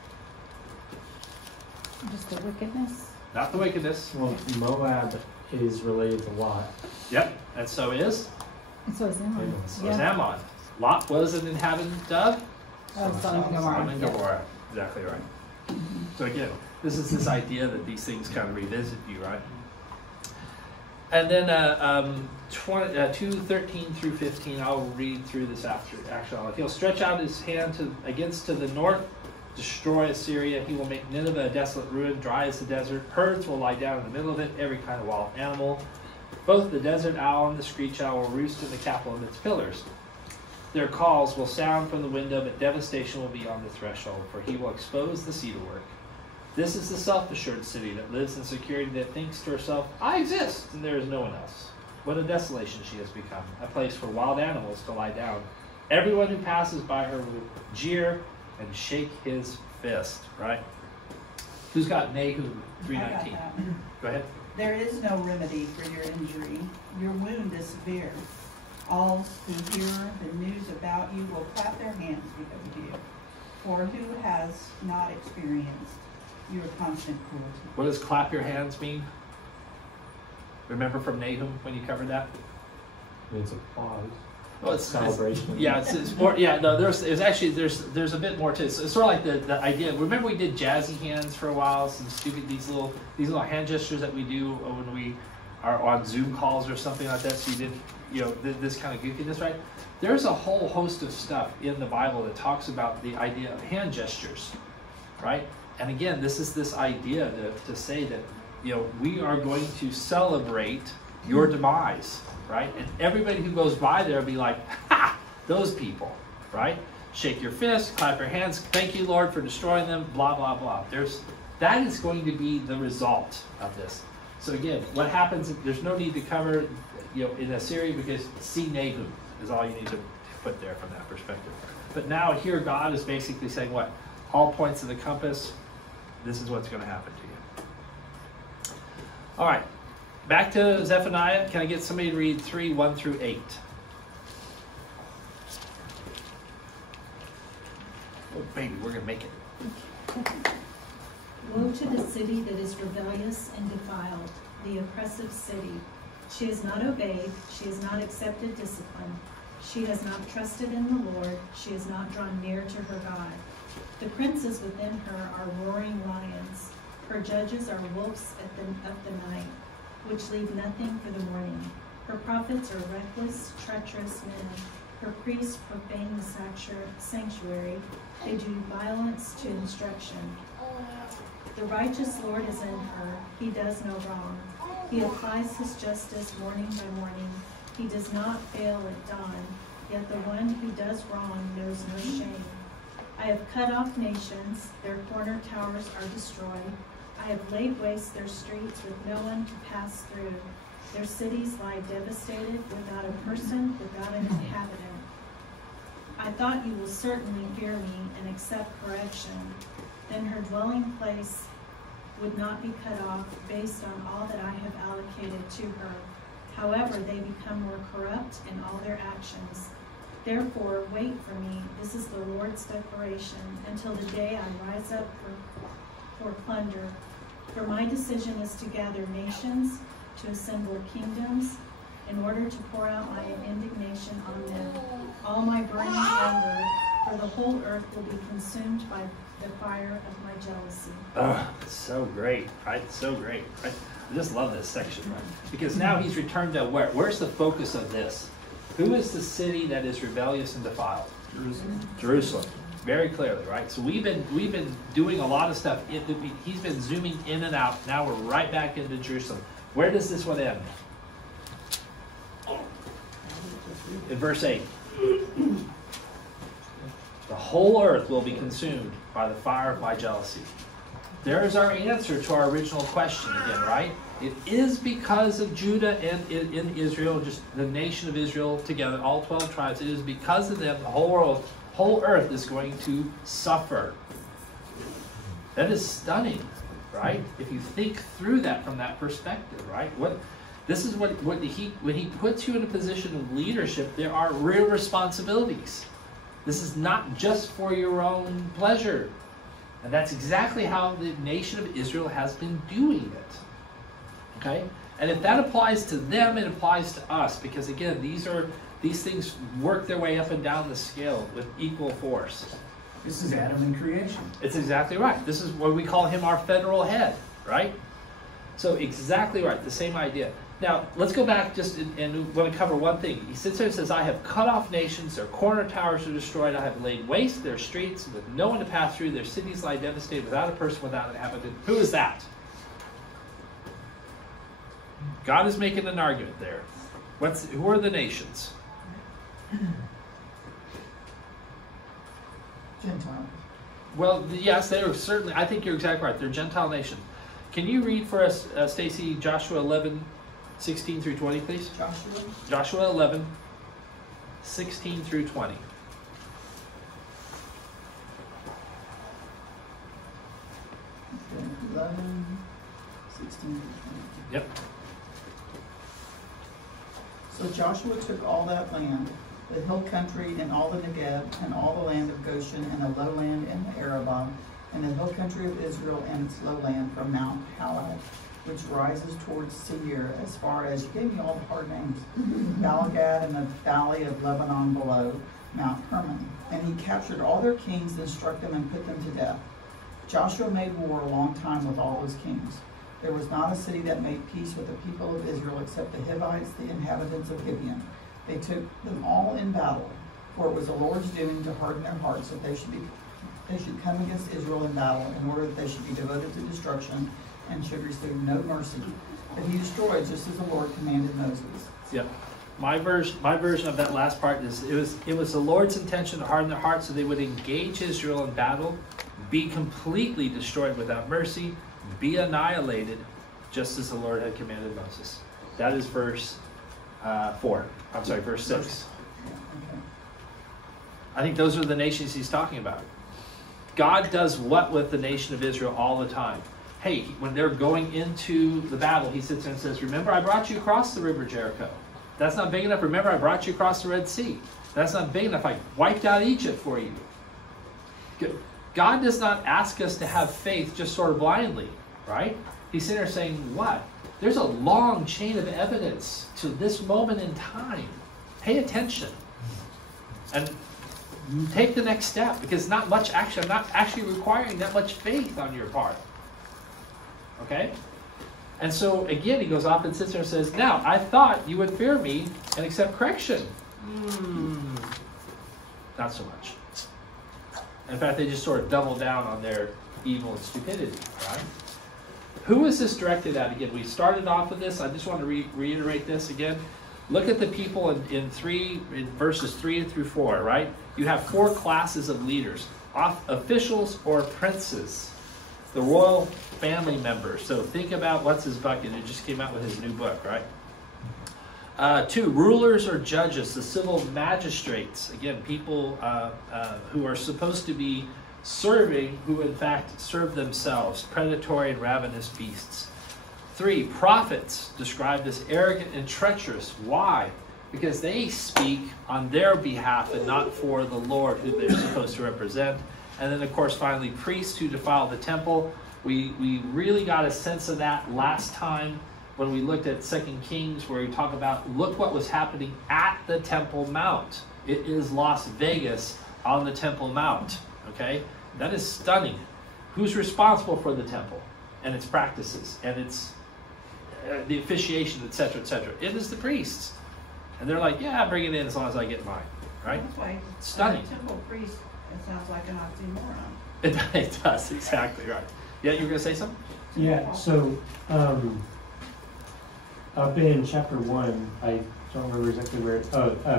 Just the wickedness. Not the wickedness. Well, Moab is related to Lot. Yep, and so is? And so is Ammon. So is Ammon. Lot was an inhabitant of? Sodom and Gomorrah. Sodom and Gomorrah. Exactly right. So again, this is this idea that these things kind of revisit you, right? And then 2:13 through 15, I'll read through this after. Actually, he'll stretch out his hand to the north, destroy Assyria. He will make Nineveh a desolate ruin, dry as the desert. Herds will lie down in the middle of it, every kind of wild animal. Both the desert owl and the screech owl will roost in the capital of its pillars. Their calls will sound from the window, but devastation will be on the threshold, for he will expose the cedar work. This is the self-assured city that lives in security, that thinks to herself, I exist, and there is no one else. What a desolation she has become, a place for wild animals to lie down. Everyone who passes by her will jeer and shake his fist, right? Who's got Nahum 3:19? Go ahead. There is no remedy for your injury. Your wound is severe. All who hear the news about you will clap their hands because of you. For who has not experienced your constant cruelty? What does clap your hands mean? Remember from Nahum when you covered that? It's applause. Well, it's celebration. It's more. Yeah, no. There's a bit more to it. So it's sort of like the idea. Remember we did jazzy hands for a while. Some stupid these little hand gestures that we do when we are on Zoom calls or something like that. So you did this kind of goofiness, right? There's a whole host of stuff in the Bible that talks about the idea of hand gestures, right? And again, this is this idea to say that we are going to celebrate your demise. Right? And everybody who goes by there will be like, ha! Those people, right? Shake your fist, clap your hands, thank you, Lord, for destroying them, blah, blah, blah. That is going to be the result of this. So again, what happens, there's no need to cover, in Assyria, because see Nahum is all you need to put there from that perspective. But now here God is basically saying what? All points of the compass, this is what's going to happen to you. All right. Back to Zephaniah. Can I get somebody to read 3:1 through 8? Oh, baby, we're going to make it. Woe to the city that is rebellious and defiled, the oppressive city. She has not obeyed, she has not accepted discipline. She has not trusted in the Lord, she has not drawn near to her God. The princes within her are roaring lions. Her judges are wolves of the night, which leave nothing for the morning. Her prophets are reckless, treacherous men. Her priests profane the sanctuary. They do violence to instruction. The righteous Lord is in her. He does no wrong. He applies his justice morning by morning. He does not fail at dawn. Yet the one who does wrong knows no shame. I have cut off nations. Their corner towers are destroyed. I have laid waste their streets with no one to pass through. Their cities lie devastated, without a person, without an inhabitant. I thought you will certainly hear me and accept correction. Then her dwelling place would not be cut off based on all that I have allocated to her. However, they become more corrupt in all their actions. Therefore, wait for me. This is the Lord's declaration, until the day I rise up for plunder. For my decision is to gather nations, to assemble kingdoms, in order to pour out my indignation on them. All my burning anger, for the whole earth will be consumed by the fire of my jealousy. Oh, so great, right? So great, right? I just love this section, right? Because now he's returned to where? Where's the focus of this? Who is the city that is rebellious and defiled? Jerusalem. Very clearly, right? So we've been doing a lot of stuff. He's been zooming in and out. Now we're right back into Jerusalem. Where does this one end? In verse 8. The whole earth will be consumed by the fire of my jealousy. There is our answer to our original question again, right? It is because of Judah and in Israel, just the nation of Israel together, all 12 tribes. It is because of them the whole earth is going to suffer. That is stunning, right? If you think through that from that perspective, right? This is what when he puts you in a position of leadership, there are real responsibilities. This is not just for your own pleasure. And that's exactly how the nation of Israel has been doing it. Okay? And if that applies to them, it applies to us. Because again, these things work their way up and down the scale with equal force. This is Adam in creation. It's exactly right. This is what we call him our federal head, right? So exactly right, the same idea. Now, let's go back and want to cover one thing. He sits there and says, I have cut off nations, their corner towers are destroyed, I have laid waste their streets with no one to pass through, their cities lie devastated without a person, without an inhabitant. Who is that? God is making an argument there. Who are the nations? Gentile. Well, yes, they are certainly, I think you're exactly right. They're Gentile nations. Can you read for us, Stacy, Joshua 11, 16 through 20, please? Joshua 11, 16 through 20. Okay, 11, 16 through 20. Yep. So Joshua took all that land, the hill country and all the Negeb, and all the land of Goshen, and the lowland and the Arabah, and the hill country of Israel and its lowland from Mount Halad, which rises towards Seir, as far as, you gave me all the hard names, Galgad and the valley of Lebanon below Mount Hermon. And he captured all their kings and struck them and put them to death. Joshua made war a long time with all those kings. There was not a city that made peace with the people of Israel except the Hivites, the inhabitants of Gibeon. They took them all in battle, for it was the Lord's doing to harden their hearts, that they should come against Israel in battle, in order that they should be devoted to destruction and should receive no mercy. But he destroyed just as the Lord commanded Moses. Yep. My version of that last part is it was the Lord's intention to harden their hearts so they would engage Israel in battle, be completely destroyed without mercy, be annihilated, just as the Lord had commanded Moses. That is verse 4. I'm sorry, verse 6. Yeah, okay. I think those are the nations he's talking about. God does what with the nation of Israel all the time? Hey, when they're going into the battle, he sits there and says, remember, I brought you across the river Jericho. That's not big enough. Remember, I brought you across the Red Sea. That's not big enough. I wiped out Egypt for you. God does not ask us to have faith just sort of blindly, right? He's sitting there saying, what? There's a long chain of evidence to this moment in time. Pay attention. And take the next step, because not much action. I'm not actually requiring that much faith on your part. Okay? And so, again, he goes off and sits there and says, now, I thought you would fear me and accept correction. Not so much. In fact, they just sort of double down on their evil and stupidity, right? Who is this directed at? Again, we started off with this. I just want to reiterate this again. Look at the people in verses 3 through 4, right? You have 4 classes of leaders. Officials or princes. The royal family members. So think about what's his bucket. It just came out with his new book, right? 2, rulers or judges, the civil magistrates. Again, people who are supposed to be serving, who in fact serve themselves, predatory and ravenous beasts. 3, prophets, described as arrogant and treacherous. Why? Because they speak on their behalf and not for the Lord who they're supposed to represent. And then, of course, finally, priests who defile the temple. We really got a sense of that last time when we looked at 2 Kings, where we talk about, look what was happening at the Temple Mount. It is Las Vegas on the Temple Mount, okay? That is stunning. Who's responsible for the temple and its practices and its the officiation, etc., etc.? It is the priests. And they're like, yeah, bring it in as long as I get mine, right? That's why Stunning. Temple priest, it sounds like an oxymoron. It does, exactly right. Yeah, you were going to say something? Yeah, so up in chapter 1, I don't remember exactly where,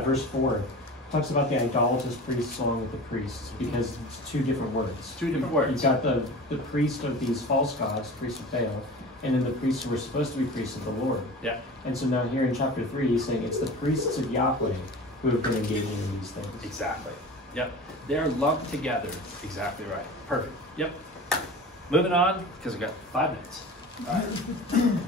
verse 4, talks about the idolatrous priests along with the priests, because it's 2 different words. 2 different words. You've got the priest of these false gods, priests of Baal, and then the priests who were supposed to be priests of the Lord. Yeah. And so now here in chapter 3, he's saying it's the priests of Yahweh who have been engaging in these things. Exactly. Yep. They're lumped together. Exactly right. Perfect. Yep. Moving on, because we've got 5 minutes. All right.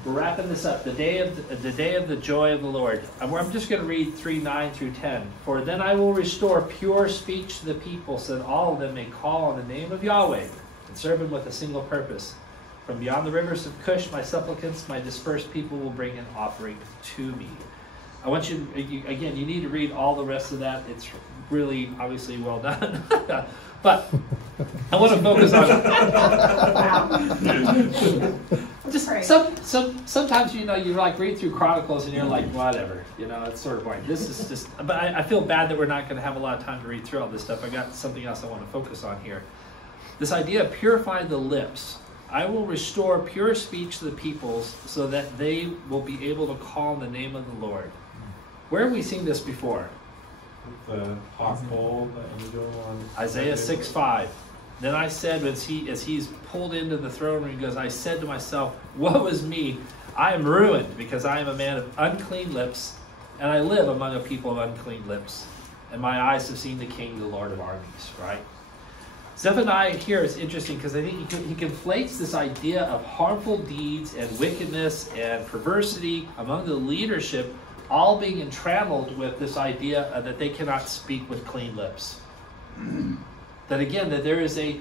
We're wrapping this up. The day of the joy of the Lord. I'm just going to read 3:9 through 10. For then I will restore pure speech to the people, so that all of them may call on the name of Yahweh and serve him with a single purpose. From beyond the rivers of Cush, my supplicants, my dispersed people will bring an offering to me. I want you need to read all the rest of that. It's really, obviously, well done. But I want to focus on just sometimes you like read through Chronicles and you're like, whatever, it's sort of boring. This is just, but I feel bad that we're not going to have a lot of time to read through all this stuff. I got something else I want to focus on here. This idea of purify the lips. I will restore pure speech to the peoples, so that they will be able to call on the name of the Lord. Where have we seen this before? The hot coal, the angel on Isaiah 6:5. Then I said, as he's pulled into the throne room, he goes, I said to myself, woe is me, I am ruined, because I am a man of unclean lips, and I live among a people of unclean lips. And my eyes have seen the King, the Lord of armies, right? Zephaniah here is interesting because I think he conflates this idea of harmful deeds and wickedness and perversity among the leadership, all being entrammelled with this idea that they cannot speak with clean lips. That again, that there is a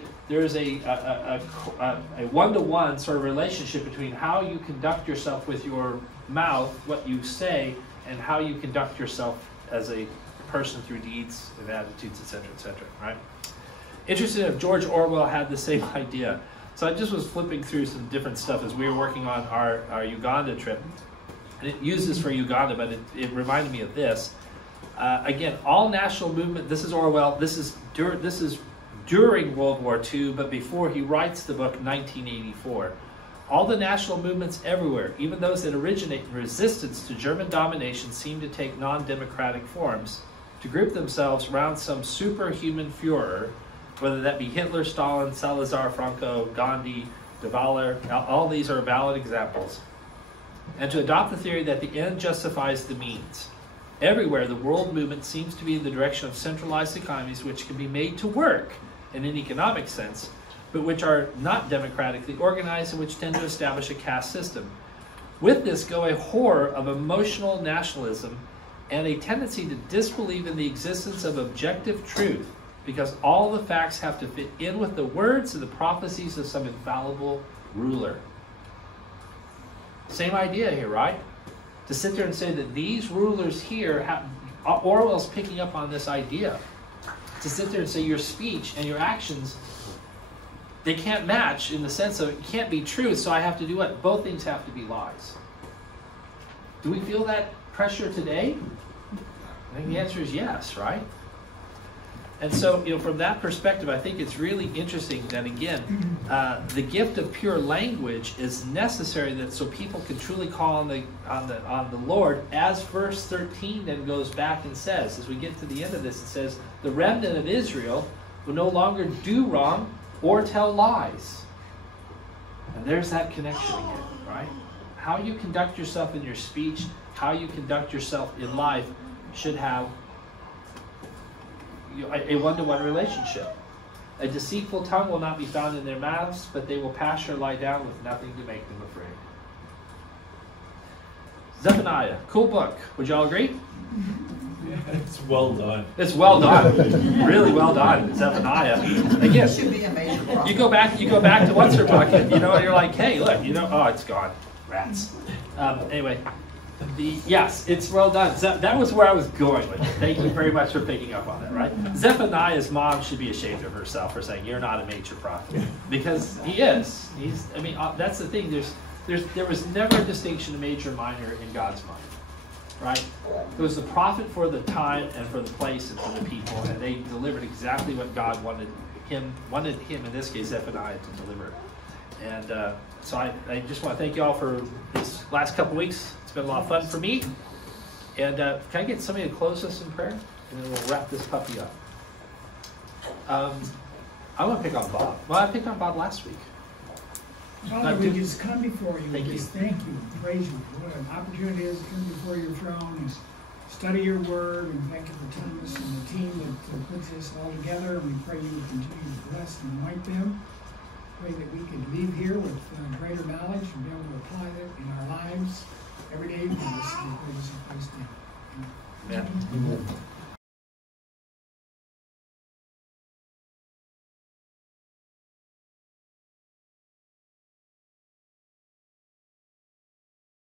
one-to-one sort of relationship between how you conduct yourself with your mouth, what you say, and how you conduct yourself as a person through deeds and attitudes, etc., right? Interesting if George Orwell had the same idea. So I just was flipping through some different stuff as we were working on our Uganda trip. And it uses for Uganda, but it reminded me of this. Again, all national movement, this is Orwell, this is during World War II, but before he writes the book 1984. All the national movements everywhere, even those that originate in resistance to German domination, seem to take non-democratic forms, to group themselves around some superhuman Führer, whether that be Hitler, Stalin, Salazar, Franco, Gandhi, De Valer, all these are valid examples. And to adopt the theory that the end justifies the means. Everywhere, the world movement seems to be in the direction of centralized economies which can be made to work in an economic sense, but which are not democratically organized and which tend to establish a caste system. With this go a horror of emotional nationalism and a tendency to disbelieve in the existence of objective truth, because all the facts have to fit in with the words and the prophecies of some infallible ruler. Same idea here, right? To sit there and say that these rulers here have, Orwell's picking up on this idea. To sit there and say your speech and your actions, they can't match in the sense of it can't be truth, so I have to do what? Both things have to be lies. Do we feel that pressure today? I think the answer is yes, right? And so, from that perspective, I think it's really interesting that, again, the gift of pure language is necessary so people can truly call on the Lord, as verse 13 then goes back and says, as we get to the end of this, it says, the remnant of Israel will no longer do wrong or tell lies. And there's that connection again, right? How you conduct yourself in your speech, how you conduct yourself in life should have a one-to-one relationship. A deceitful tongue will not be found in their mouths, but they will pass or lie down with nothing to make them afraid. Zephaniah, cool book. Would y'all agree? It's well done. It's well done. Really well done, Zephaniah. Again, Should be a major problem. you go back to what's her bucket, and you're like, hey, look, oh, it's gone. Rats. Anyway. Yes, it's well done. That was where I was going with it. Thank you very much for picking up on that, right? Zephaniah's mom should be ashamed of herself for saying, you're not a major prophet. Because he is. That's the thing. There was never a distinction of major and minor in God's mind, right? It was the prophet for the time and for the place and for the people, and they delivered exactly what God wanted him, in this case, Zephaniah, to deliver. And so I just want to thank you all for this last couple weeks. It's been a lot of fun for me. And can I get somebody to close us in prayer? And then we'll wrap this puppy up. I want to pick on Bob. Well, I picked on Bob last week. Father, we just come before you. Thank We just thank you and praise you for what an opportunity it is to come before your throne and study your word. And thank you for Thomas and the team that puts this all together. We pray you will continue to bless and anoint them. pray that we could leave here with greater knowledge and be able to apply it in our lives every day. And this is the greatest of Christ's name. Yeah.